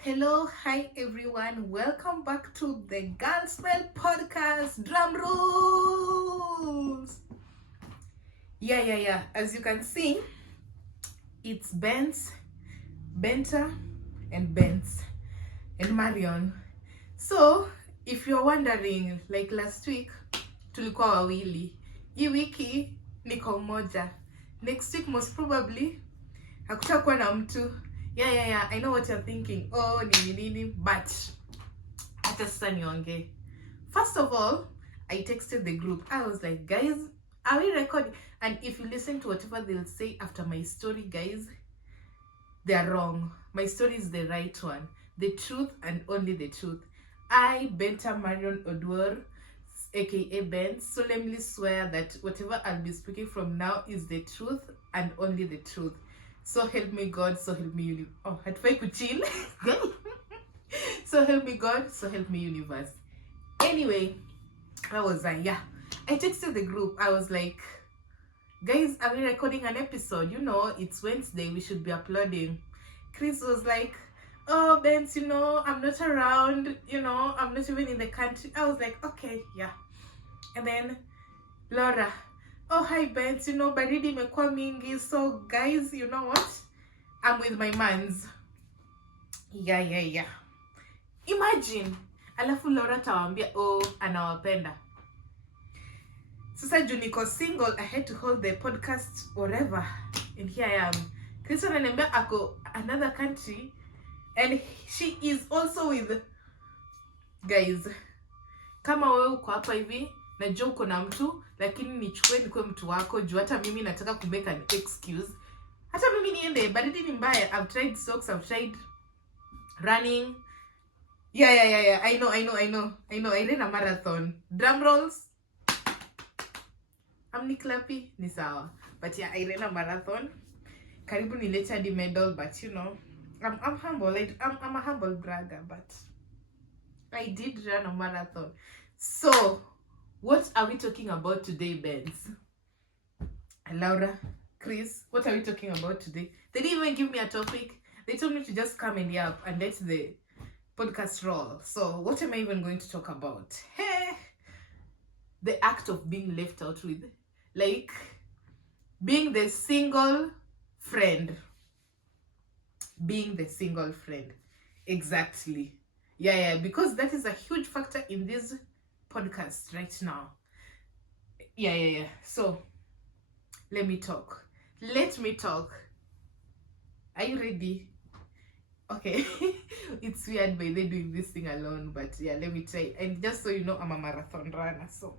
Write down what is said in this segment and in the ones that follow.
Hello, hi everyone. Welcome back to the Girl Spell podcast. Drum rolls. Yeah. As you can see, it's Benta, and Benz, and Marion. So, if you're wondering, like last week, tulikuwa wawili. Hii wiki niko mmoja. Next week most probably hakutakuwa na mtu. Yeah. I know what you're thinking. Oh, nini, but hata sasa niongee. First of all, I texted the group. I was like, guys, are we recording? And if you listen to whatever they'll say after my story, guys, they're wrong. My story is the right one. The truth and only the truth. I, Benta Marion Odwar, aka Ben, solemnly swear that whatever I'll be speaking from now is the truth and only the truth. So help me God, so help me hatufai kuchill. So help me God, so help me universe. Anyway, I was I texted the group. I was like, guys, are we recording an episode? It's Wednesday, we should be uploading. Chris was like, oh, Benz, I'm not around, I'm not even in the country. I was like, okay, yeah. And then Laura, oh, hi, Benz, baridi imekuwa mingi. So, guys, you know what? I'm with my mans. Yeah. Imagine, alafu Laura tawambia, oh, anawapenda. Sasa juu niko single, I had to hold the podcast whatever. And here I am. Chris ananiambia ako another country. And she is also with, guys, kama wewe uko hapa hivi, najua uko na mtu, lakini nichukue nikuwe mtu wako, juu hata mimi nataka kumake an excuse. Hata mimi niende, baridi ni mbaya. I've tried socks, I've tried running. Yeah. I know. I ran a marathon. Drum rolls. Amni clappy, ni sawa. But yeah, I ran a marathon. Karibu nileta the medal, but I'm humble. I'm a humble bragger, but I did run a marathon. So, what are we talking about today, Benz? Laura, Chris, what are we talking about today? They didn't even give me a topic. They told me to just come and yap and let the podcast roll. So, what am I even going to talk about? Hey, the act of being left out with. Like, being the single friend. Being the single friend. Exactly. Yeah, because that is a huge factor in this podcast right now. Yeah. So, let me talk. Are you ready? Okay. It's weird by they doing this thing alone, but yeah, let me try. And just so you know, I'm a marathon runner, so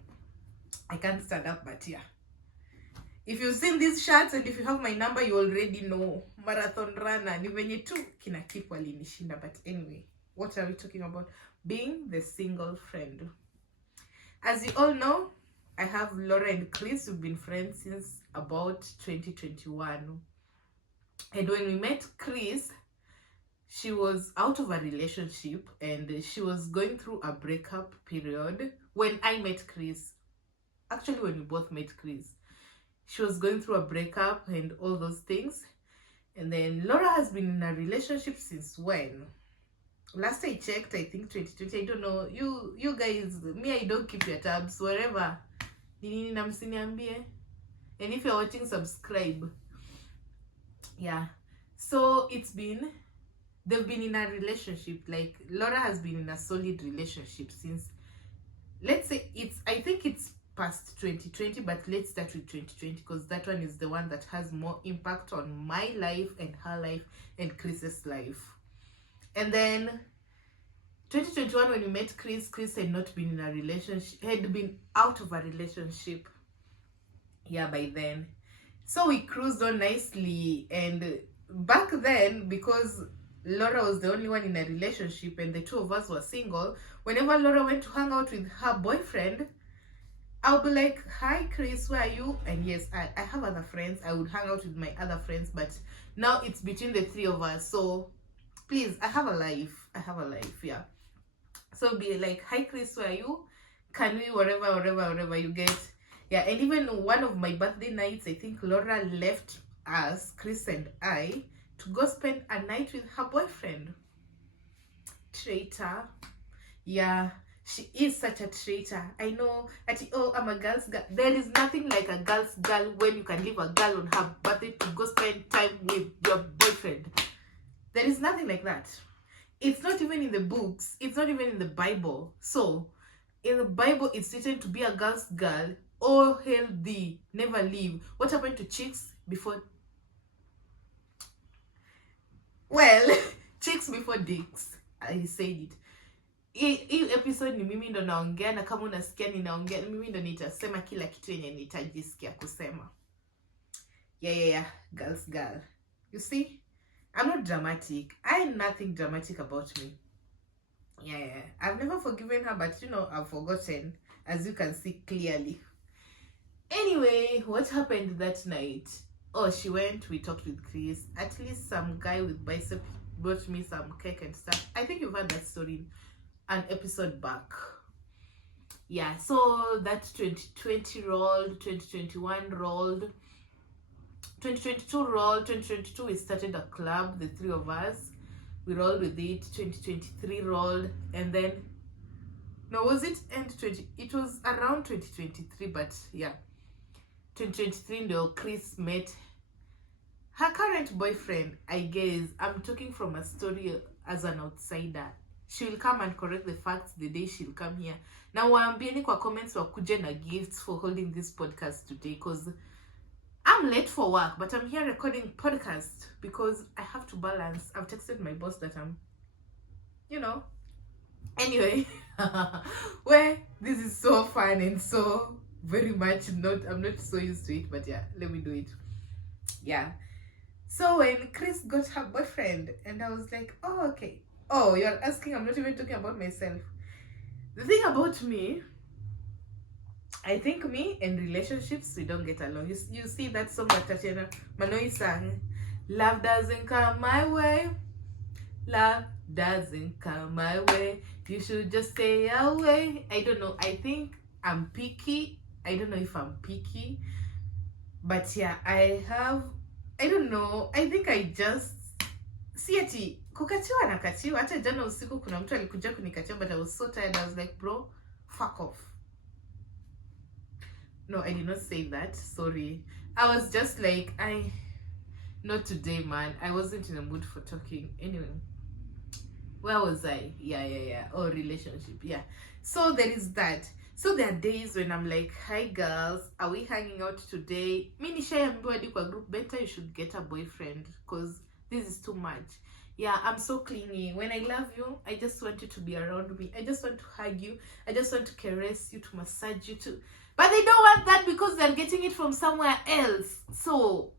I can't stand up, but yeah. If you've seen these shirts and if you have my number, you already know. Marathon runner. Ni venye tu kina keep walinishinda. But anyway, what are we talking about? Being the single friend. As you all know, I have Laura and Chris. We've been friends since about 2021. And when we met Chris, she was out of a relationship and she was going through a breakup period. When I met Chris, actually when we both met Chris, she was going through a breakup and all those things. And then Laura has been in a relationship since when? Last I checked, I think 2020. I don't know. You guys, me, I don't keep your tabs. Wherever. And if you're watching, subscribe. Yeah. So they've been in a relationship. Like Laura has been in a solid relationship since, let's say I think it's past 2020, but let's start with 2020 because that one is the one that has more impact on my life and her life and Chris's life. And then 2021, when we met Chris had not been in a relationship, had been out of a relationship. Yeah, by then. So we cruised on nicely, and back then, because Laura was the only one in a relationship and the two of us were single, whenever Laura went to hang out with her boyfriend, I'll be like, hi Chris, where are you? And yes, I have other friends. I would hang out with my other friends, but now it's between the three of us. So please, I have a life, yeah. So be like, hi Chris, where are you? Can we wherever you get. Yeah, and even one of my birthday nights, I think Laura left us, Chris and I, to go spend a night with her boyfriend. traitor. Yeah, she is such a traitor. I know that, oh, I'm a girl's girl. There is nothing like a girl's girl when you can leave a girl on her birthday to go spend time with your boyfriend. There is nothing like that. It's not even in the books. It's not even in the Bible. So, in the Bible, it's written to be a girl's girl. Oh, hell thee, never leave. What happened to chicks before? Well, chicks before dicks. I said it. Hii episode ni mimi ndo naongea, na kama unasikia ninaongea, mimi ndo nitasema kila kitu yenye nitajisikia kusema. Yeah. Girl's girl. You see? I'm not dramatic. I ain't nothing dramatic about me. Yeah. I've never forgiven her, but I've forgotten, as you can see clearly. Anyway, what happened that night? Oh, she went, we talked with Chris. At least some guy with bicep brought me some cake and stuff. I think you've heard that story an episode back. Yeah, so that 2020 rolled, 2021 rolled, 2022 rolled, 2022 we started a club, the three of us. We rolled with it. 2023 rolled, and then, no, was it end 20? It was around 2023, but yeah. 2023 ndio Chris met her current boyfriend, I guess. I'm talking from a story as an outsider. She will come and correct the facts the day she'll come here. Now, waambieni kwa comments wakuje na gifts for holding this podcast today, because I'm late for work, but I'm here recording podcast because I have to balance. I've texted my boss that I'm, Anyway, well, this is so fun and so very much I'm not so used to it, but yeah, let me do it. Yeah. So when Chris got her boyfriend, and I was like, oh, okay. Oh, you're asking, I'm not even talking about myself. The thing about me, I think me and relationships, we don't get along. You see that song that Tatiana Manoi sang, love doesn't come my way. Love doesn't come my way. You should just stay away. I don't know. I think I'm picky. I don't know if I'm picky. But yeah, I don't know. I think I just... See ati, kukatiwa na katiwa. Hata jana usiku kuna mtu alikuja kunikatiwa, but I was so tired. I was like, bro, fuck off. No, I did not say that. Sorry. I was just like, not today, man. I wasn't in the mood for talking. Anyway. Where was I? Yeah. Oh, relationship. Yeah. So there is that. So there are days when I'm like, hi girls, are we hanging out today? Mini shayambiwa kwa group, better you should get a boyfriend, because this is too much. Yeah, I'm so clingy. When I love you, I just want you to be around me. I just want to hug you. I just want to caress you, to massage you, to... But they don't want that because they're getting it from somewhere else. So,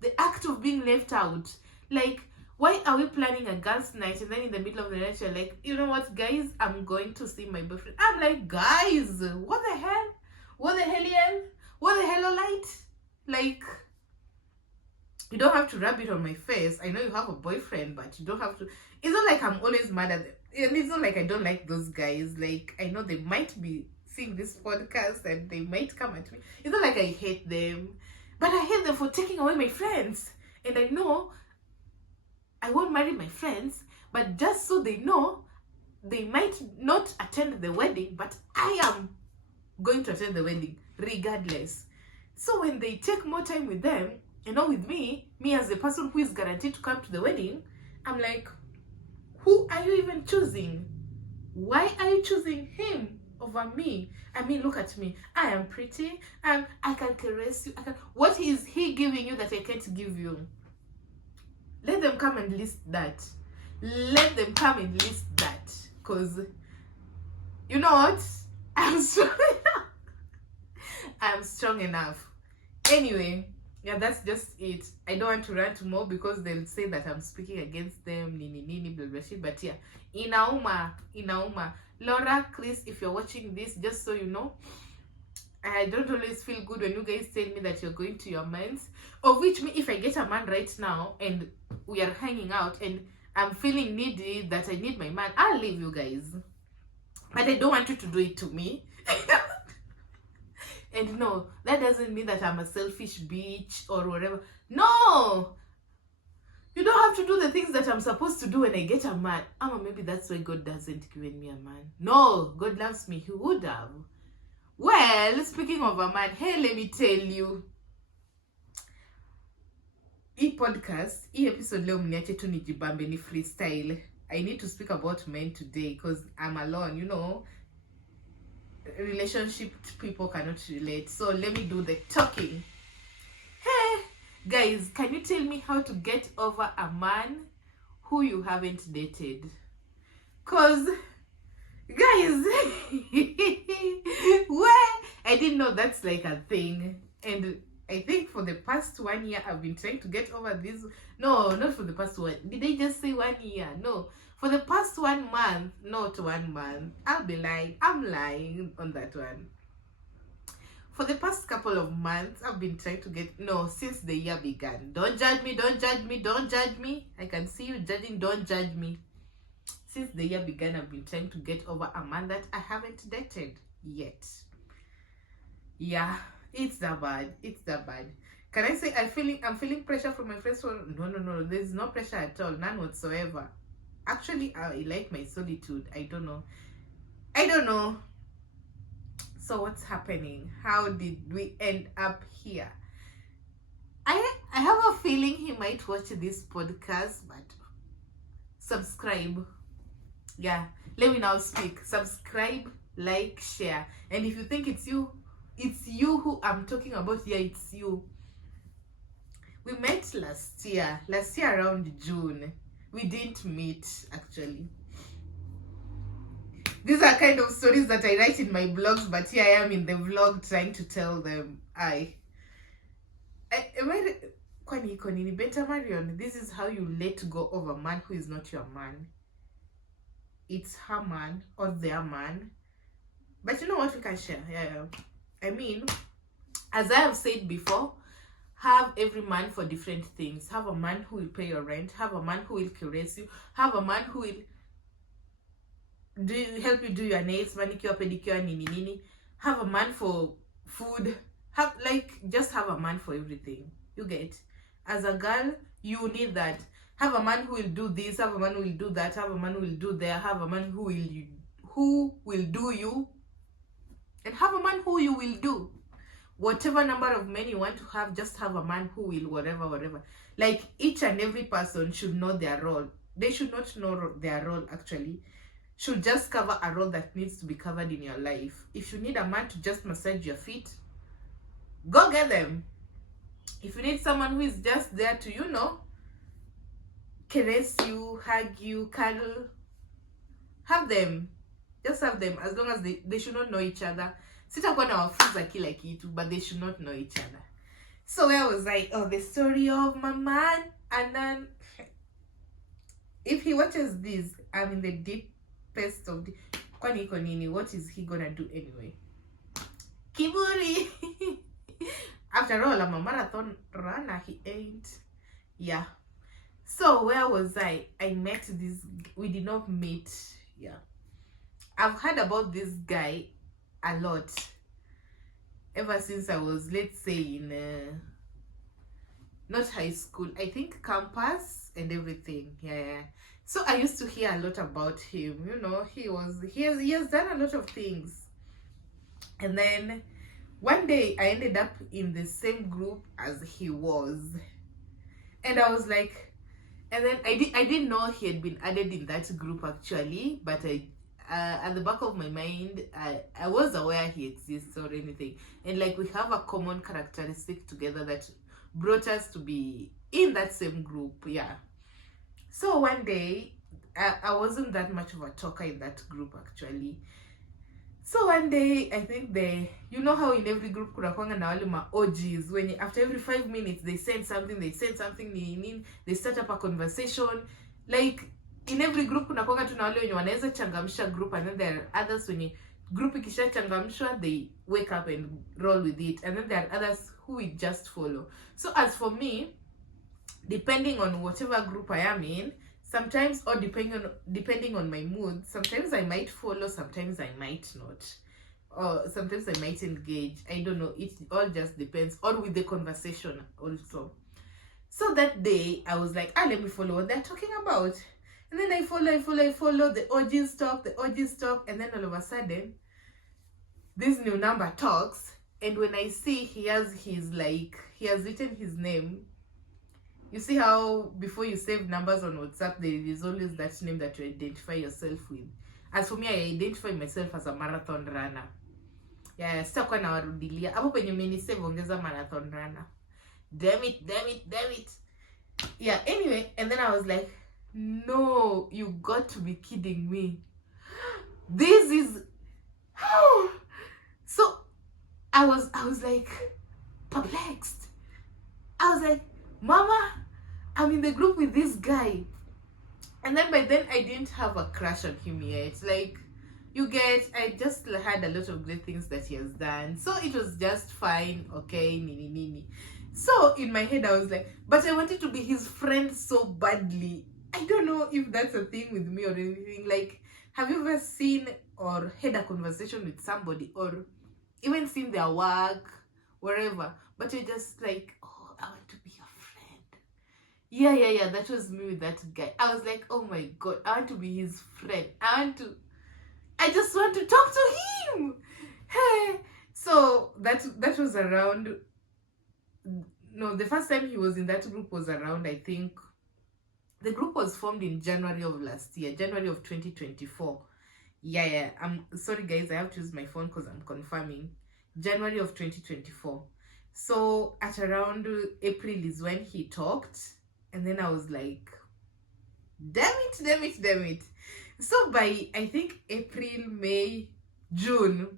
the act of being left out. Like, why are we planning a girls' night and then in the middle of the night you're like, you know what, guys? I'm going to see my boyfriend. I'm like, guys, what the hell? What the hellion? What the hello light? Like... You don't have to rub it on my face. I know you have a boyfriend, but you don't have to. It's not like I'm always mad at them. And it's not like I don't like those guys. Like, I know they might be seeing this podcast and they might come at me. It's not like I hate them. But I hate them for taking away my friends. And I know I won't marry my friends. But just so they know, they might not attend the wedding. But I am going to attend the wedding regardless. So when they take more time with them, with me as the person who is guaranteed to come to the wedding, I'm like, who are you even choosing? Why are you choosing him over me? I mean, look at me. I am pretty. I can caress you. What is he giving you that I can't give you? Let them come and list that. Let them come and list that. Because, you know what? I'm strong enough. I'm strong enough. Anyway, yeah, that's just it. I don't want to rant more because they'll say that I'm speaking against them, nini, blah, blah, shit. But yeah, inauma. Laura, Chris, if you're watching this, just so you know, I don't always feel good when you guys tell me that you're going to your mans. Of which, me, if I get a man right now and we are hanging out and I'm feeling needy, that I need my man, I'll leave you guys. But I don't want you to do it to me. And no, that doesn't mean that I'm a selfish bitch or whatever. No! You don't have to do the things that I'm supposed to do when I get a man. Maybe that's why God doesn't give me a man. No, God loves me. He would have. Well, speaking of a man, hey, let me tell you. Podcast, episode leo mniache tu nijibambe ni freestyle. I need to speak about men today because I'm alone, you know. Relationship people cannot relate. So let me do the talking. Hey, guys, can you tell me how to get over a man who you haven't dated? Because, guys, well, I didn't know that's like a thing. And I think for the past 1 year, I've been trying to get over this. No, not for the past one. Did I just say 1 year? No. For the past 1 month, not 1 month. I'll be lying. I'm lying on that one. For the past couple of months, I've been trying to get... No, since the year began. Don't judge me, don't judge me, don't judge me. I can see you judging, don't judge me. Since the year began, I've been trying to get over a man that I haven't dated yet. Yeah. It's that bad. It's that bad. Can I say I'm feeling pressure from my friends? No. There's no pressure at all. None whatsoever. Actually, I like my solitude. I don't know. So what's happening? How did we end up here? I have a feeling he might watch this podcast, but subscribe. Yeah. Let me now speak. Subscribe, like, share. And if you think it's you who I'm talking about, yeah, it's you. We met last year around June. We didn't meet, actually. These are kind of stories that I write in my blogs, but here I am in the vlog trying to tell them. Better Marion, this is how you let go of a man who is not your man. It's her man or their man. But you know what, we can share. Yeah. I mean, as I have said before, have every man for different things. Have a man who will pay your rent. Have a man who will caress you. Have a man who will help you do your nails, manicure, pedicure, nini. Have a man for food. Just have a man for everything. You get? As a girl, you need that. Have a man who will do this. Have a man who will do that. Have a man who will do there. Have a man who will do you. And have a man who you will do. Whatever number of men you want to have, just have a man who will whatever. Like, each and every person should know their role. They should not know their role, actually. Should just cover a role that needs to be covered in your life. If you need a man to just massage your feet, go get them. If you need someone who is just there to, caress you, hug you, cuddle, have them. Just have them, as long as they should not know each other. Sitakuwa na wafunza kila kitu, but they should not know each other. So I was like, the story of my man. And then, if he watches this, I'm in the deepest of the... Kwani konini, what is he gonna do anyway? Kiburi! After all, I'm a marathon runner, he ain't. Yeah. So where was I? I met this... We did not meet. Yeah. I've heard about this guy a lot ever since I was, let's say, in not high school, I think campus and everything. Yeah. So I used to hear a lot about him. He has done a lot of things. And then one day I ended up in the same group as he was, and I was like, and then I didn't know he had been added in that group, actually, but at the back of my mind, I was aware he exists or anything. And like, we have a common characteristic together that brought us to be in that same group. Yeah. So one day, I wasn't that much of a talker in that group, actually. So one day, I think how in every group kuna kwanga na wale ma OGs, when after every 5 minutes they send something, they start up a conversation. Like, in every group kuna kwanga tuna wale wenye wanaweza changamsha group, and then there are others when group ikisha changamshwa, they wake up and roll with it, and then there are others who will just follow. So as for me, depending on whatever group I am in, sometimes, or depending on my mood, sometimes I might follow, sometimes I might not, or sometimes I might engage. I don't know, it all just depends, or with the conversation also. So that day I was like, let me follow what they're talking about. And then I follow the OGs talk, and then all of a sudden this new number talks, and when I see he has written his name. You see how before you save numbers on WhatsApp, there is always that name that you identify yourself with. As for me, I identify myself as a marathon runner. Yeah, sitakuwa nawarudilia. Hapo penye umenisave ongeza marathon runner. Damn it. Yeah, anyway, and then I was like, no, you got to be kidding me. This is so I was like perplexed. I was like, Mama, I'm in the group with this guy. And then by then I didn't have a crush on him yet. Like, I just had a lot of great things that he has done. So it was just fine, okay, nini. So in my head I was like, but I wanted to be his friend so badly. I don't know if that's a thing with me or anything. Like, have you ever seen or had a conversation with somebody or even seen their work, wherever, but you're just like, oh, I want to be your friend. Yeah, that was me with that guy. I was like, oh my god, I want to be his friend. I just want to talk to him. Hey, so that was around, no, the first time he was in that group was around, I think, the group was formed in January of last year, January of 2024. Yeah, I'm sorry guys, I have to use my phone because I'm confirming. January of 2024. So at around April is when he talked, and then I was like, damn it. So by, I think, April, May, June,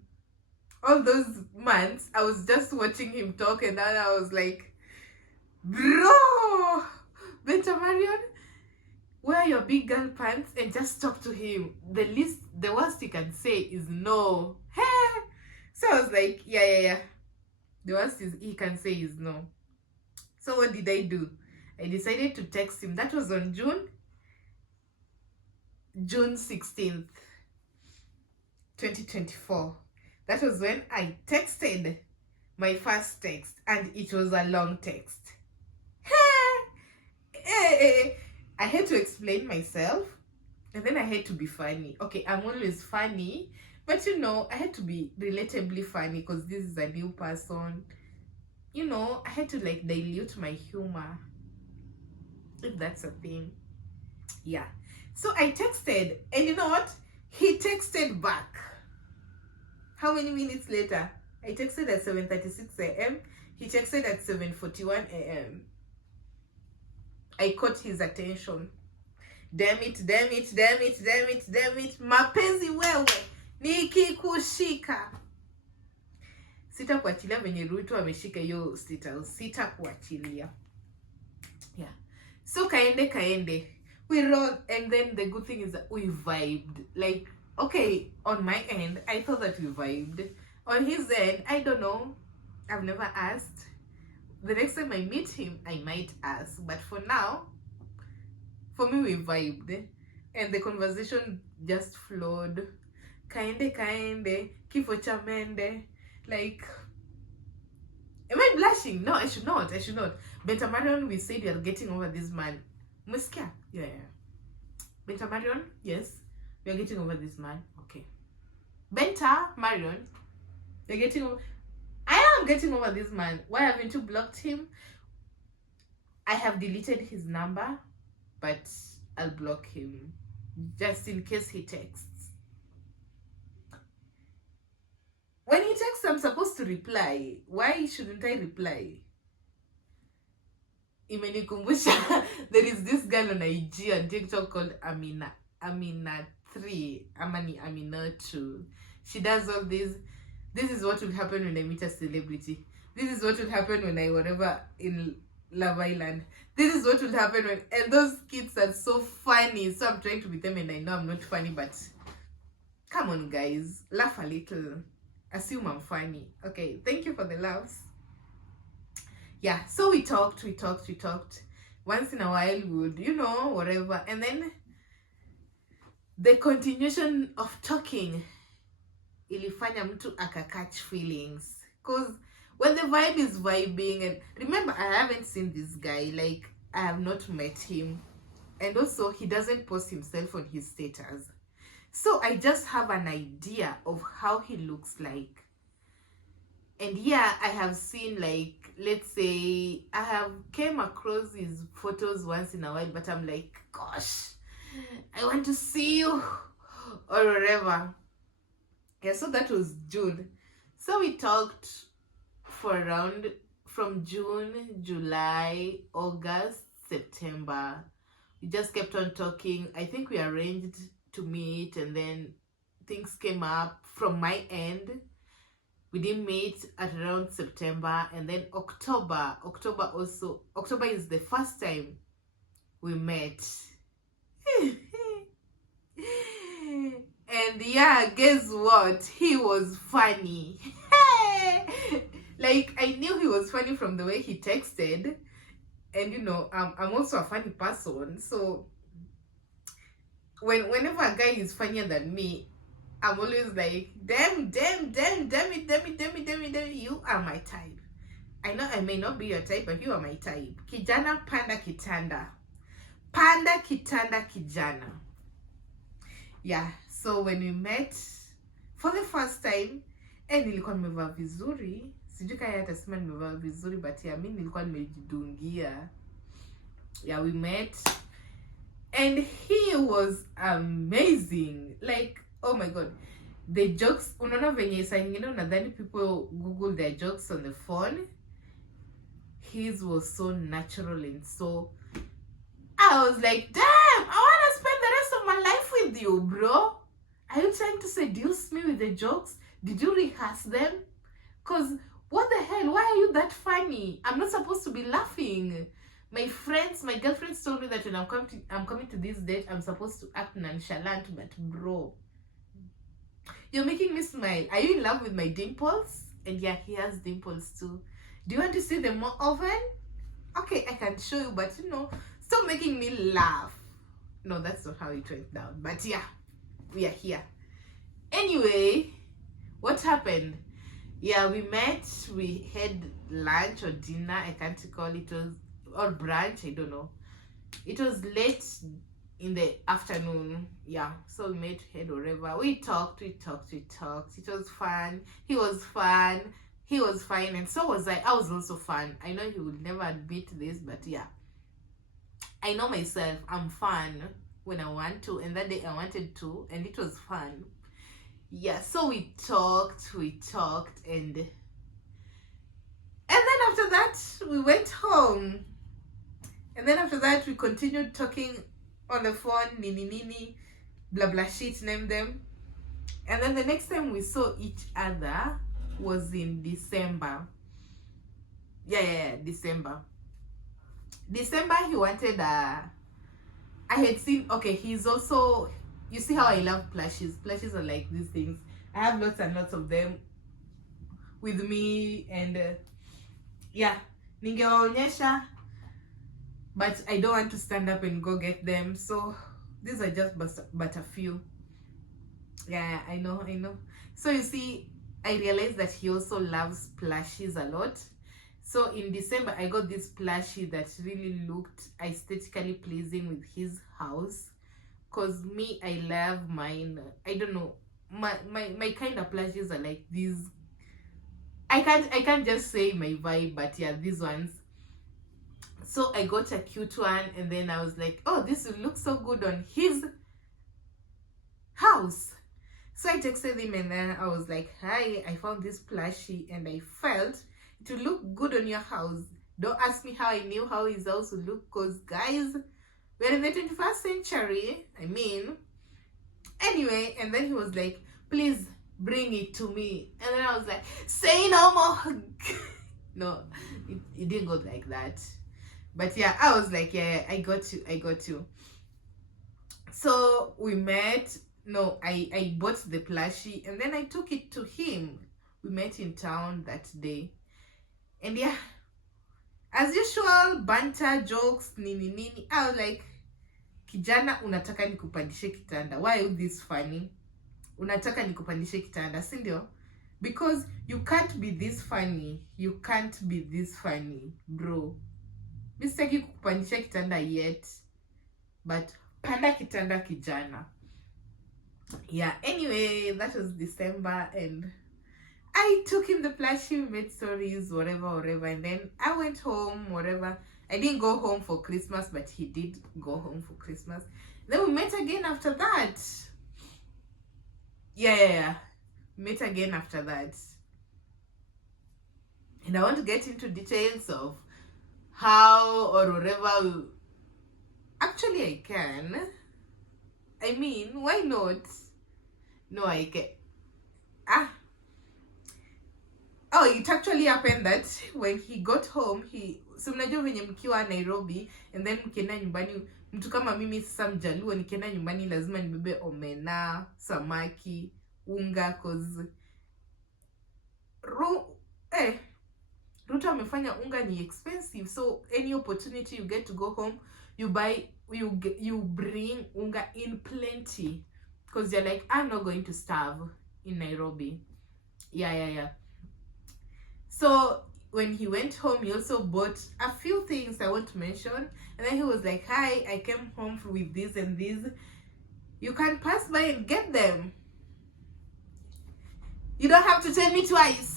all those months, I was just watching him talk, and then I was like, bro, Beta Marion, wear your big girl pants and just talk to him. The worst he can say is no. Hey. So I was like, yeah. The worst he can say is no. So what did I do? I decided to text him. That was on June 16th, 2024. That was when I texted my first text, and it was a long text. I had to explain myself, and then I had to be funny. Okay, I'm always funny, but I had to be relatively funny because this is a new person. I had to like dilute my humor, if that's a thing. Yeah. So I texted, and you know what? He texted back. How many minutes later? I texted at 7:36 a.m. He texted at 7:41 a.m. I caught his attention. Damn it. Mapenzi wewe, nikikushika. Sitakuachilia venye Ruto ameshika hiyo sitakuachilia. Yeah. So kaende. We rolled, and then the good thing is that we vibed. Like, okay, on my end, I thought that we vibed. On his end, I don't know. I've never asked. The next time I meet him, I might ask. But for now, for me, we vibed. And the conversation just flowed. Kaende, kifo cha mende. Like, am I blushing? No, I should not. Benta Marion, we said we are getting over this man. Muskia? Yeah. Benta Marion, yes. We are getting over this man. Okay. Benta Marion, you're getting over... I am getting over this man. Why haven't you blocked him? I have deleted his number, but I'll block him just in case he texts. When he texts, I'm supposed to reply. Why shouldn't I reply? Imenikumbusha, there is this girl on IG and TikTok called Amina 3, Amina 2. She does all this. This is what will happen when I meet a celebrity. This is what will happen when I whatever in Love Island. This is what will happen when... And those kids are so funny. So I'm trying to be them, and I know I'm not funny, but come on, guys. Laugh a little. Assume I'm funny. Okay, thank you for the laughs. Yeah, so we talked. Once in a while we would, whatever. And then the continuation of talking ilifanya mtu akakatch feelings. Because when the vibe is vibing, and remember, I haven't seen this guy. Like, I have not met him, and also he doesn't post himself on his status. So I just have an idea of how he looks like. And yeah, I have seen, like, let's say I have came across his photos once in a while, but I'm like, gosh, I want to see you or whatever. Yeah, so that was June. So we talked for around from June, July, August, September. We just kept on talking. I think we arranged to meet, and then things came up from my end. We didn't meet at around September, and then October is the first time we met. And yeah, guess what? He was funny. Like, I knew he was funny from the way he texted. And you know, I'm also a funny person. So whenever a guy is funnier than me, I'm always like, damn it, you are my type. I know I may not be your type, but you are my type. Kijana panda kitanda. Panda kitanda kijana. Yeah, so when we met for the first time, nilikuwa nimevaa vizuri. Sijui kaya atasema nimevaa vizuri, but yeah, mimi nilikuwa nimejidungia. Yeah, we met, and he was amazing. Like, oh my god, the jokes, unaona venye saa nyingine unadhani people Google their jokes on the phone. His was so natural, and so I was like, damn, I want to spend the rest of my life with you, bro. Are you trying to seduce me with the jokes? Did you rehearse them? Because what the hell, why are you that funny? I'm not supposed to be laughing. My girlfriends told me that when I'm coming to this date, I'm supposed to act nonchalant, but bro, you're making me smile. Are you in love with my dimples? And yeah, he has dimples too. Do you want to see them more often? Okay, I can show you, but you know, stop making me laugh. No, that's not how it went down. But yeah, we are here. Anyway, what happened? Yeah, we met, we had lunch or dinner, I can't recall, it was, or brunch, I don't know. It was late in the afternoon. Yeah, so we met, had whatever. We talked. It was fun. He was fun. He was fine, and so was I. I was also fun. I know he would never admit this, but yeah, I know myself. I'm fun when I want to, and that day I wanted to, and it was fun. Yeah, so we talked, and then after that we went home, and then after that we continued talking on the phone, nini, blah blah shit, name them. And then the next time we saw each other was in December. Yeah, December. He wanted I had seen, okay, he's also, you see how I love plushies. Plushies are like these things. I have lots and lots of them with me, and yeah, ningewaonyesha, but I don't want to stand up and go get them. So these are just but a few. Yeah, I know. So you see, I realized that he also loves plushies a lot. So in December, I got this plushie that really looked aesthetically pleasing with his house. Cause me, I love mine. I don't know, my kind of plushies are like these. I can't just say my vibe, but yeah, these ones. So I got a cute one, and then I was like, oh, this will look so good on his house. So I texted him, and then I was like, hi, I found this plushie, and I felt it would look good on your house. Don't ask me how I knew how his house would look, because guys, we're in the 21st century. I mean, anyway, and then he was like, please bring it to me. And then I was like, say no more. No, it didn't go like that. But yeah, I was like, yeah, I got you. So we met. No, I bought the plushie, and then I took it to him. We met in town that day. And yeah, as usual, banter, jokes, nini. I was like, kijana, unataka nikupandishe kitanda. Why are you this funny? Unataka nikupandishe kitanda, si ndio? Because you can't be this funny. Bro. Mistaki kupandisha kitanda yet, but panda kitanda kijana. Yeah, anyway, that was December, and I took him the plushie, made stories, whatever, and then I went home, whatever. I didn't go home for Christmas, but he did go home for Christmas. Then we met again after that. Yeah. Met again after that. And I want to get into details of how or whatever. Actually, I can. I mean, why not? No, I can. Oh, it actually happened that when he got home, so mnajua venye mkiwa Nairobi and then mkienda nyumbani, mtu kama mimi sasa Mjaluo, nikienda nyumbani lazima nibebe omena, samaki, unga, cause Ruto amefanya unga ni expensive, so any opportunity you get to go home, you bring unga in plenty, because you're like, I'm not going to starve in Nairobi. Yeah. So when he went home, he also bought a few things I want to mention, and then he was like, hi, I came home with this and this, you can pass by and get them. You don't have to tell me twice.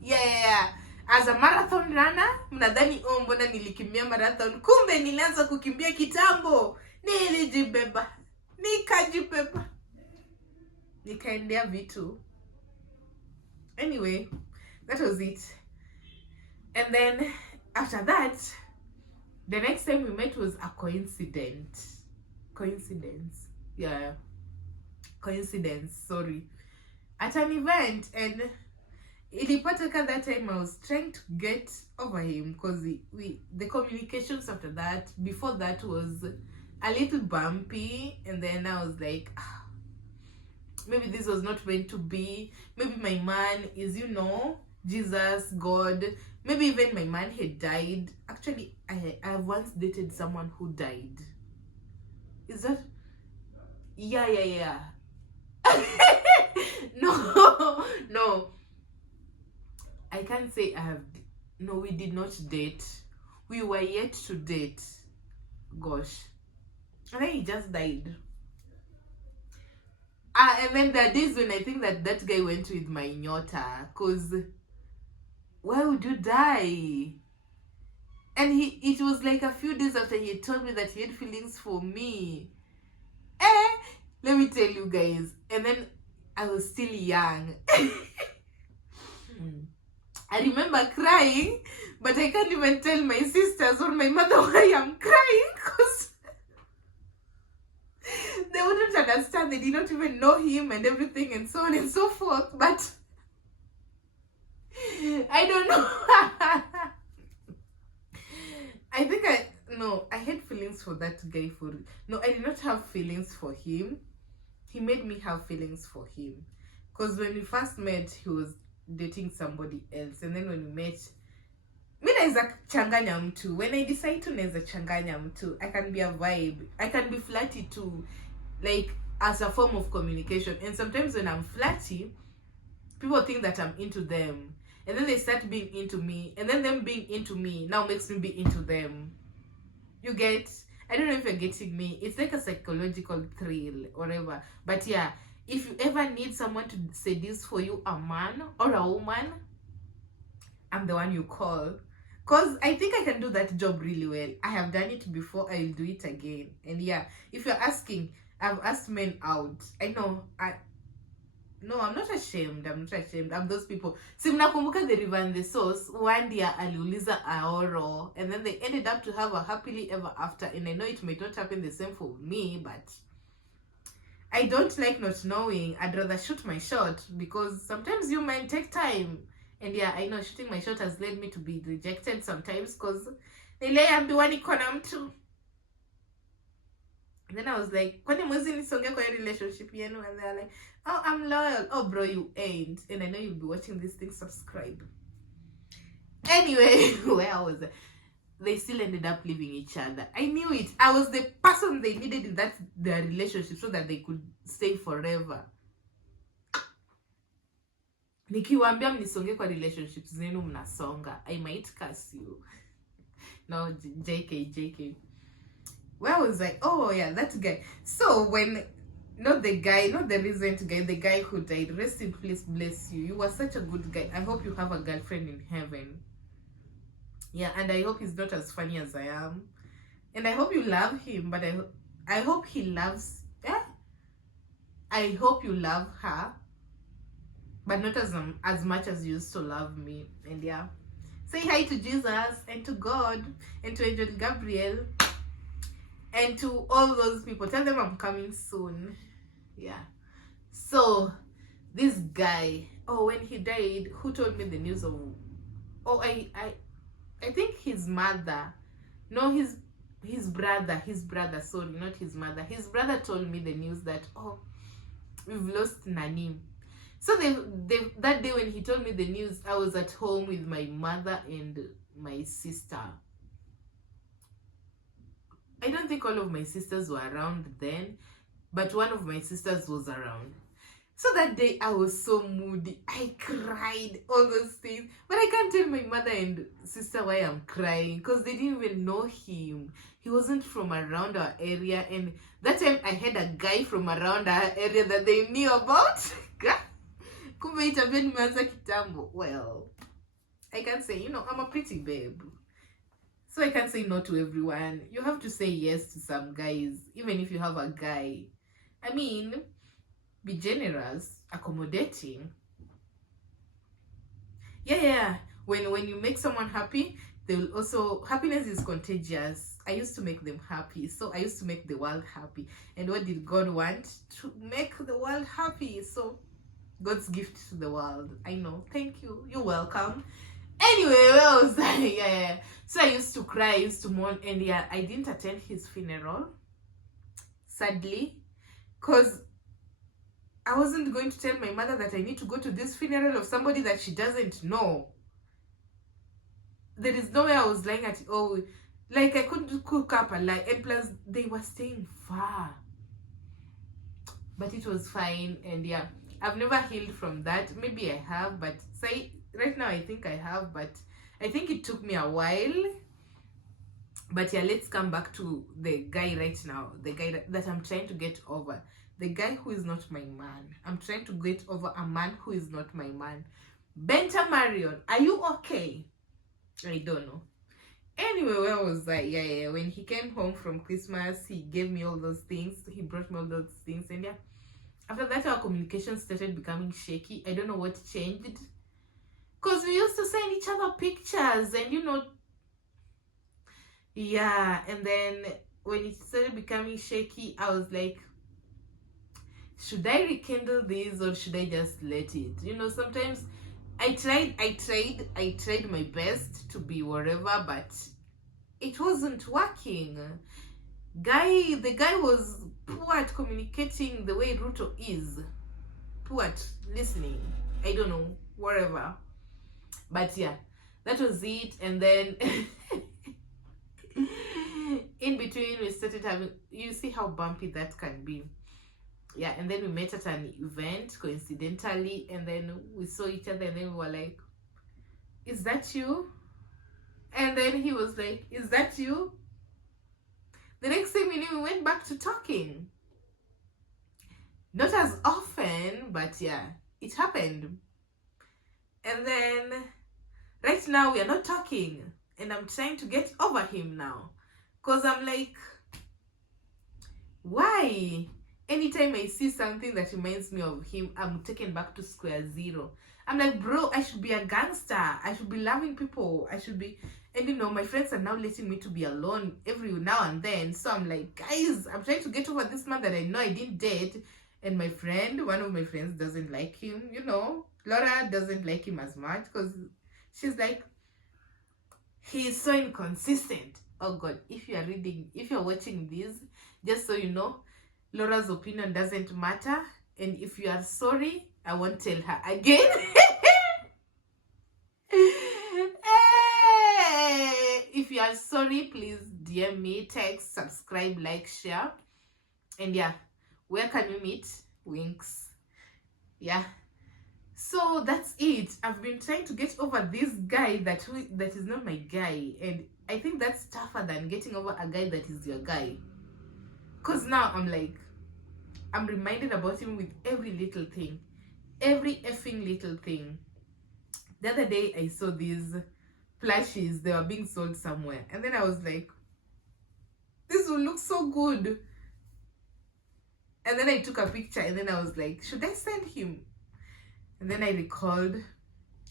Yeah. As a marathon runner, mnadhani mbona nilikimbia marathon, kumbe nilianza kukimbia kitambo. Nilijibeba, nikaendea vitu. Anyway, that was it. And then after that, the next time we met was a coincidence. Yeah, coincidence, sorry. At an event, and ilipataka that time I was trying to get over him, because the communications after that, before that, was a little bumpy, and then I was like, maybe this was not meant to be. Maybe my man is, Jesus, God. Maybe even my man had died. Actually, I once dated someone who died. Is that? Yeah. No. I can't say I have. No, we did not date. We were yet to date. Gosh. And then he just died. And then there are days when I think that guy went with my nyota, because why would you die? And it was like a few days after he had told me that he had feelings for me. Let me tell you guys. And then I was still young. I remember crying, but I can't even tell my sisters or my mother why I'm crying, because they wouldn't understand. They did not even know him and everything and so on and so forth. But I don't know. I think I had feelings for that guy. I did not have feelings for him. He made me have feelings for him, because when we first met, he was dating somebody else, and then when we met, mi naeza changanya mtu. When I decide to naeza changanya mtu, I can be a vibe, I can be flirty too, like as a form of communication. And sometimes when I'm flirty, people think that I'm into them, and then they start being into me, and then them being into me now makes me be into them. You get? I don't know if you're getting me. It's like a psychological thrill, whatever. But yeah, if you ever need someone to seduce for you, a man or a woman, I'm the one you call. Because I think I can do that job really well. I have done it before. I will do it again. And yeah, if you're asking, I've asked men out. I know. I'm not ashamed. I'm those people. Si mnakumbuka the River and the Source, one day aliuliza Aoro, and then they ended up to have a happily ever after. And I know it may not happen the same for me, but I don't like not knowing. I'd rather shoot my shot, because sometimes you might take time. And yeah, I know shooting my shot has led me to be rejected sometimes, because niliambiwa niko na mtu. Then I was like, kwani mwezi nisongea kwa relationship yenu? And they're like, oh, I'm loyal. Oh, bro, you ain't. And I know you'll be watching this thing. Subscribe. Anyway, where I was, they still ended up leaving each other. I knew it. I was the person they needed in their relationship, so that they could stay forever. Nikiwaambia mnisonge kwa relationships zenu mnasonga. I might curse you. No, JK. Where was I? Oh yeah, that guy. So when, not the recent guy, the guy who died. Rest in peace, bless you. You were such a good guy. I hope you have a girlfriend in heaven. Yeah, and I hope he's not as funny as I am. And I hope you love him, but I hope he loves. Yeah. I hope you love her, but not as much as you used to love me. And yeah, say hi to Jesus and to God and to Angel Gabriel and to all those people. Tell them I'm coming soon. Yeah. So this guy, when he died, who told me the news of? I think his mother. No, his brother. Sorry, not his mother. His brother told me the news that we've lost Nani. So that day when he told me the news, I was at home with my mother and my sister. I don't think all of my sisters were around then, but one of my sisters was around. So that day I was so moody. I cried, all those things. But I can't tell my mother and sister why I'm crying, because they didn't even know him. He wasn't from around our area. And that time I had a guy from around our area that they knew about. Well, I can say, I'm a pretty babe. So I can't say no to everyone. You have to say yes to some guys, even if you have a guy. I mean, be generous, accommodating. Yeah. When you make someone happy, they will also, happiness is contagious. I used to make them happy, so I used to make the world happy. And what did God want? To make the world happy. So God's gift to the world. I know. Thank you. You're welcome. Anyway, where was I? Yeah. So I used to cry, I used to mourn, and yeah, I didn't attend his funeral, sadly, because I wasn't going to tell my mother that I need to go to this funeral of somebody that she doesn't know. There is no way I was lying at like I couldn't cook up a lie, and plus they were staying far. But it was fine, and yeah, I've never healed from that. Maybe I have, but right now I think I have, but I think it took me a while. But yeah, let's come back to the guy right now. The guy that I'm trying to get over. The guy who is not my man. I'm trying to get over a man who is not my man. Benta Marion, are you okay? I don't know. Anyway, where was I? Yeah. When he came home from Christmas, he gave me all those things. He brought me all those things. And yeah, after that, our communication started becoming shaky. I don't know what changed. Because we used to send each other pictures and, yeah. And then when it started becoming shaky, I was like, should I rekindle this or should I just let it? Sometimes I tried my best to be whatever, but it wasn't working. The guy was poor at communicating the way Ruto is. Poor at listening. I don't know, whatever. But yeah, that was it. And then in between we started having, you see how bumpy that can be. Yeah, and then we met at an event coincidentally, and then we saw each other, and then we were like, is that you? And then he was like, is that you? The next thing we knew, we went back to talking. Not as often, but yeah, it happened. And then right now we are not talking, and I'm trying to get over him now, because I'm like, why? Anytime I see something that reminds me of him, I'm taken back to square zero. I'm like, bro, I should be a gangster. I should be loving people. I should be, and my friends are now letting me to be alone every now and then. So I'm like, guys, I'm trying to get over this man that I know I didn't date. And one of my friends doesn't like him. Laura doesn't like him as much because she's like, he's so inconsistent. Oh God, if you're watching this, just so you know, Laura's opinion doesn't matter, and if you are sorry, I won't tell her again. If you are sorry, please DM me, text, subscribe, like, share. And yeah, where can we meet? Winks. Yeah. So that's it. I've been trying to get over this guy that is not my guy, and I think that's tougher than getting over a guy that is your guy. Cause now I'm reminded about him with every little thing, every effing little thing. The other day I saw these plushies, they were being sold somewhere, and then I was like, this will look so good. And then I took a picture, and then I was like, should I send him? And then I recalled,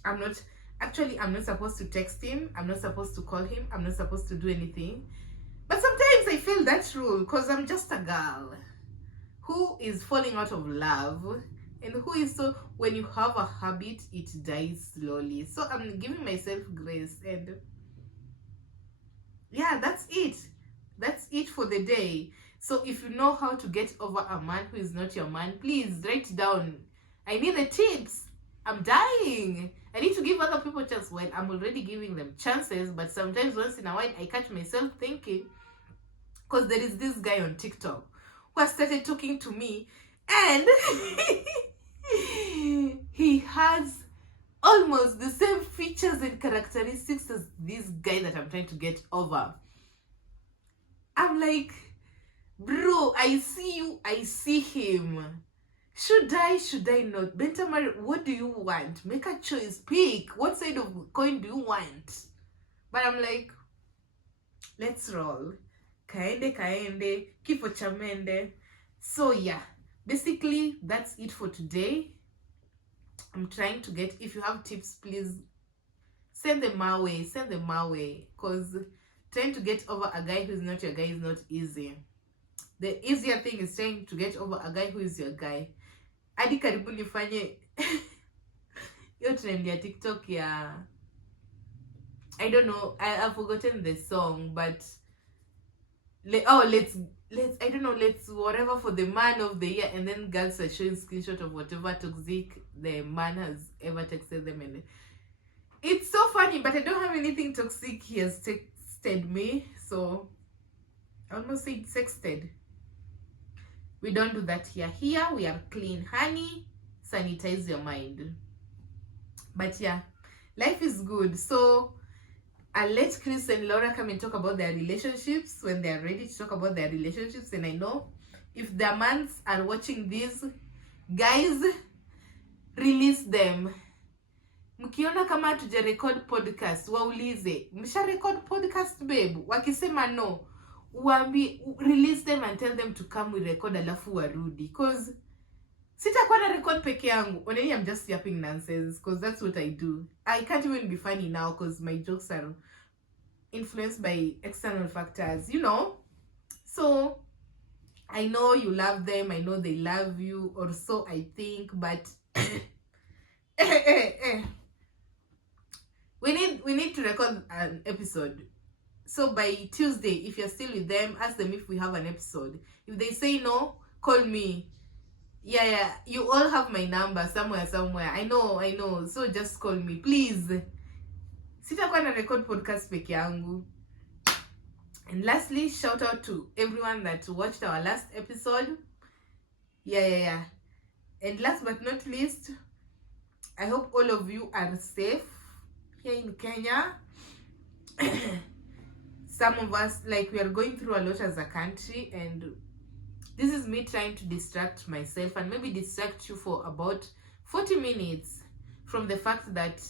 I'm not supposed to text him, I'm not supposed to call him, I'm not supposed to do anything. But sometimes I feel that rule, because I'm just a girl who is falling out of love, and who is, so when you have a habit, it dies slowly. So I'm giving myself grace, and yeah, that's it for the day. So if you know how to get over a man who is not your man, please write down. I need the tips. I'm dying. I need to give other people chance. Well, I'm already giving them chances, but sometimes once in a while I catch myself thinking, because there is this guy on TikTok who has started talking to me, and he has almost the same features and characteristics as this guy that I'm trying to get over. I'm like, bro, I see you, I see him. Should I not? Bentamar, what do you want? Make a choice. Pick. What side of coin do you want? But I'm like, let's roll. Kaende, kifo chamende. So yeah, basically that's it for today. I'm trying to get, if you have tips, please send them my way. Because trying to get over a guy who is not your guy is not easy. The easier thing is trying to get over a guy who is your guy. Hadi karibu nifanye yo trend ya TikTok ya, I don't know, I've forgotten the song, but let's I don't know, let's whatever for the man of the year, and then girls are showing screenshot of whatever toxic the man has ever texted them, and it's so funny, but I don't have anything toxic he has texted me, so I almost said sexted. We don't do that here. Here we are clean. Honey, sanitize your mind. But yeah, life is good. So I'll let Chris and Laura come and talk about their relationships when they're ready to talk about their relationships. And I know if their mans are watching this, guys, release them. Mkiona kama tuja record podcast, waulize, msha record podcast babe? Wakisema no, uambi, release them and tell them to come, we record alafu warudi. Because sitakuwa na record peke yangu. Only I'm just yapping nonsense, because that's what I do. I can't even be funny now because my jokes are influenced by external factors, you know. So I know you love them, I know they love you, or so I think, but we need to record an episode. So by Tuesday, if you're still with them, ask them if we have an episode. If they say no, call me. Yeah, you all have my number somewhere. I know. So just call me, please. Sitakuwa na record podcast peke yangu. And lastly, shout out to everyone that watched our last episode. Yeah. And last but not least, I hope all of you are safe here in Kenya. Some of us, like, we are going through a lot as a country, and this is me trying to distract myself and maybe distract you for about 40 minutes from the fact that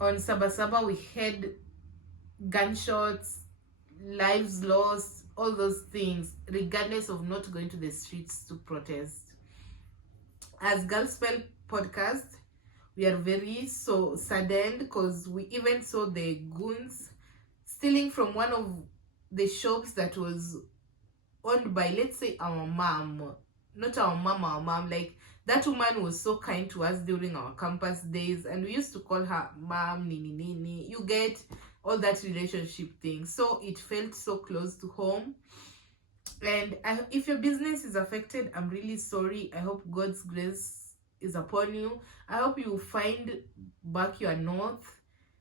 on Sabasaba we had gunshots, lives lost, all those things, regardless of not going to the streets to protest. As Girlspell Podcast, we are very so saddened because we even saw the goons stealing from one of the shops that was owned by, let's say, our mom. Not our mom, like, that woman was so kind to us during our campus days, and we used to call her mom, nini. You get all that relationship thing. So it felt so close to home. And if your business is affected, I'm really sorry. I hope God's grace is upon you. I hope you find back your north.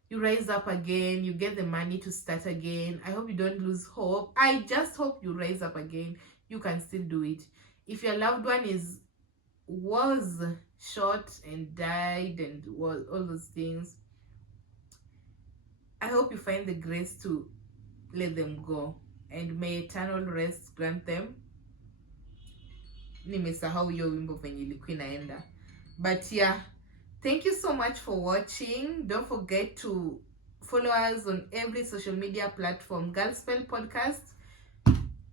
You rise up again. You get the money to start again. I hope you don't lose hope. I just hope you rise up again. You can still do it. If your loved one is was shot and died and all those things, I hope you find the grace to let them go, and may eternal rest grant them. Nimesahau hiyo wimbo venye ilikuwa inaenda, but yeah, thank you so much for watching. Don't forget to follow us on every social media platform. Girlspell Podcast,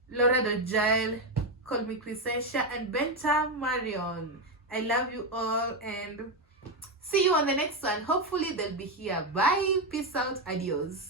Laura.Jail, Call Me Crescentia, and Benta Marion. I love you all and see you on the next one. Hopefully they'll be here. Bye. Peace out. Adios.